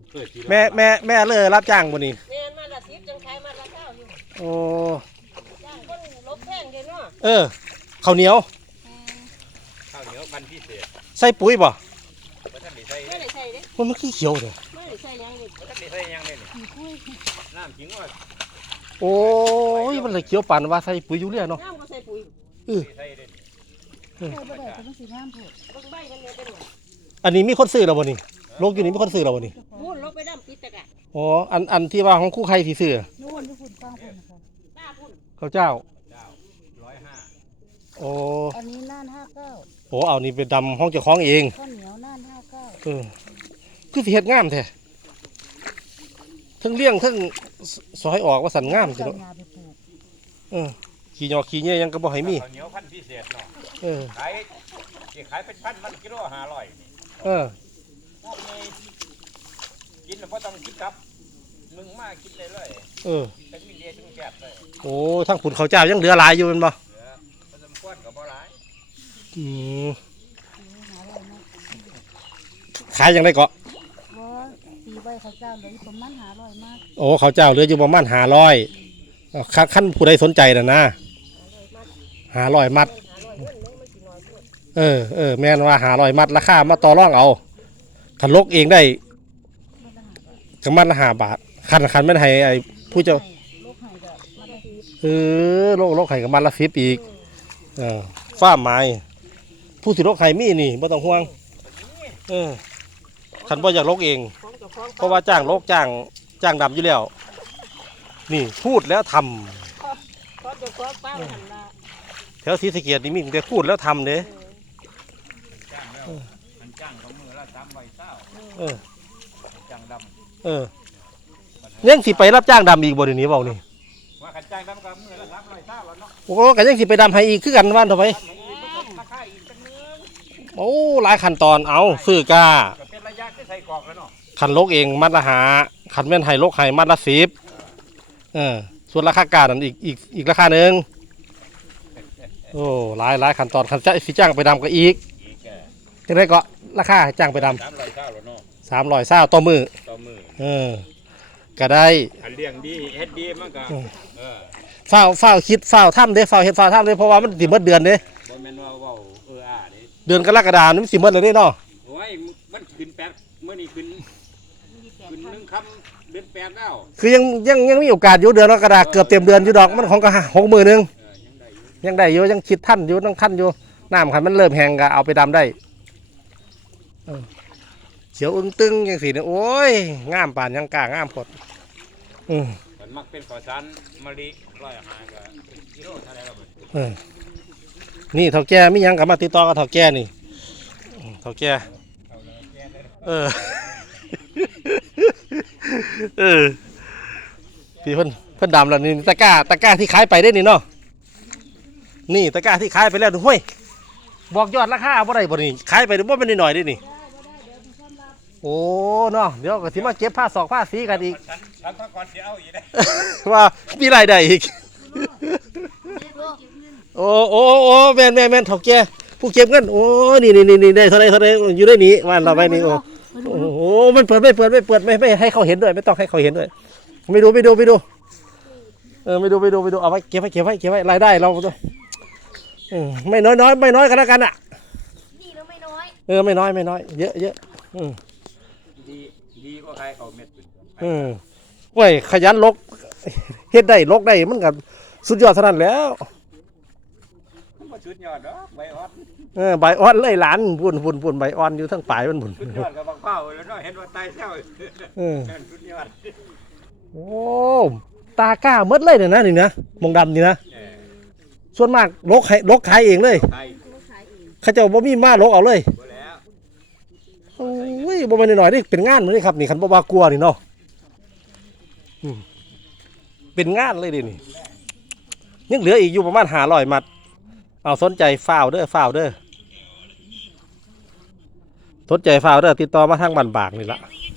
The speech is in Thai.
แม่เลยรับจ้างบ่นี่แม่นมาละ10จังขายมาละ9อยู่โอ้จ้างคนลบแพงเด้เนาะข้าวเหนียวพันพิเศษใส่ปุ๋ยบ่ไม่ได้ใส่เด้มันขี้เขียวเด้ไม่ได้ใส่ยังนี่บ่ทันได้ใส่ยังเลยนี่น้ำจริงว่าโอ้ยมันเลยเขียวปานว่าใส่ปุ๋ยยูเรียเนาะน้ำก็ใส่ปุ๋ยใส่เด้ใส่บ่ได้ก็ต้องสิน้ำพุ่นเบิ่งใบมันเนี่ยเป็นหยังอันนี้มีคนซื้อแล้วบ่นี่โลกอยู่นี่มีคนซื้อแล้วบ่นี่มุ่นลงไปดำปิดตะกะอ๋ออันที่ว่าของคู่ใครที่ซื้อนู่นอยู่พุ่นกลางพุ่นนะครับป้าพุ่นข้าวเจ้า 105 โอ้อันนี้น่าน59 โหเอานี่ไปดำห้องเจ้าของเองข้าวเหนียวน่าน59 คือสิเฮ็ดงามแท้ทั้งเลี้ยงทั้งซอยออกว่าสันงามสิเนาะขี้หยอกขี้เงี้ยยังก็บ่ให้มีข้าวเหนียวพันพิเศษเนาะขายเป็นพันมันกิโล500นี่พวกนี้กินแล้วบ่ต้องคิดครับมึงมากินเลยแต่มีเดียถึงแซ่บเลยโอ้ทั้งผุนข้าวเจ้ายังเหลือหลายอยู่แม่นบ่ผสมก้อนก็บ่หลายขายจังได๋เกาะบ่ตีใบข้าวเจ้าเหลืออยู่ประมาณ500มากโอ้ข้าวเจ้าเหลืออยู่ประมาณ500คันผู้ใดสนใจน่ะนะ500มัดแม่นว่า500มัดราคามาต่อรองเอาคันลกเองได้จังมัดละ5 บาทคันแม่นให้ไอ้ผู้เจ้าโลกไข่กับมันละ10อีกฟ้าไม้ผู้สิโลกไข่มีนี่บ่ต้องห่วงคันบ่อยากโลกเองเพราะว่าจ้างโลกจ้างดำอยู่แล้วนี่พูดแล้วทำแถวศรีสะเกษนี่มีแต่พูดแล้วทำเด้มันจ้างของมือละ320จ้างดำยังสิไปรับจ้างดำอีกบ่เดี๋ยวนี้เปล่านี่ว่ากันจ้างดำกับมือละ320แล้วเนาะโอ้ก็ยังสิไปดำให้อีกคือกันว่านเท่าไหร่ราคาอีกจังนึงโอ้หลายขั้นตอนเอาซื้อกาเป็นระยะที่ใส่กรอกแล้วเนาะคันโลกเองมัดละ5คันแม่นให้โลกให้มัดละ10ส่วนราคากานั่นอีกราคานึงโอ้หลายขั้นตอนคันจะสิจ้างไปดำก็อีกจังได๋ก็ราคาจ้างไปดำ 320แล้วเนาะ 320ต่อมื้อก็ได้อันเลี้ยงดีเฮ็ดดีมันก็ฝ้าวคิดฝ้าวทำเด้ฝ้าวเฮ็ดฝ้าวทำเด้เพราะว่ามันสิหมดเดือนเด้บ่แม่นว่าเว้าเด้เดือนกรกฎาคมนี่มันสิหมดแล้วเด้เนาะโอ้ยมันขึ้น8มื้อนี้ขึ้น1ค่ำเดือน8แล้วคือยังมีโอกาสอยู่เดือนกรกฎาคมเกือบเต็มเดือนอยู่ดอกมันของก็60,000นึงยังได้อยู่ยังคิดทันอยู่ต้องคันอยู่น้ำคันมันเริ่มแห้งก็เอาไปดำได้เขียวอึ้งตึงอย่างสีเนี่ยโอ้ยงามป่านยังกล้างามพดมันมักเป็นข้าวสารมะลิ150ก็กิโลเท่าไหร่ล่ะบัดนี่เฒ่าแก่มีหยังก็มาติดต่อกับเฒ่าแก่นี่เฒ่าแก่พี่เพิ่นดำแล้วนี่ตะกร้าที่ขายไปได้นี่เนาะนี่ตะกร้าที่ขายไปแล้วดูห้วยบอกยอดราคาบ่ได้บ่นี่ขายไปบ่เป็นน้อยๆได้นี่โอ้เนาะเดี๋ยวก็สิมาเก็บผ้าผ้าสีกันอีกฉันพักก่อนสิเอาอีกได้ว่ามีรายได้อีกโอ้แม่นเฒ่าแก่ผู้เก็บเงินโอ้นี่ได้เท่าไหร่อยู่ได้นี้วันเราไปนี่โอ้มันเปิดไม่ให้เขาเห็นด้วยไม่ต้องให้เขาเห็นด้วยไม่ดูไม่ดูเอาไว้เก็บไว้รายได้เราไม่น้อยกันแล้วกันอ่ะนี่แล้วไม่น้อยไม่น้อยเยอะดีก็ใครเอาเม็ดเว้ยขยันลกเฮ็ดได้ลกได้มันก็สุดยอดเท่านั้นแล้วมันบ่สุดยอดดอกใบอ่อนใบอ่อนเลยหลานบุญใบอ่อนอยู่ทั้งปลายมันบุญสุดยอดกับบักเป้าแล้วเนาะเห็นว่าตายแซวสุดยอดโอ้ตากล้าหมดเลยเนี่ยนะนี่นะมองดำนี่นะส่วนมากลกขายเองเลยเขาเจ้าบ่มีมาลกเอาเลยโอ้ยบ่แม่นน้อยๆนี่เป็นงานเลยครับนี่คันบ่ว่ากลัวนี่เนาะเป็นงานเลยดินี่ยังเหลืออีกอยู่ประมาณ500มัดเอาสนใจฝ้าวเด้อสนใจฝ้าวเด้อติดต่อมาทางบ้านบากนี่ละ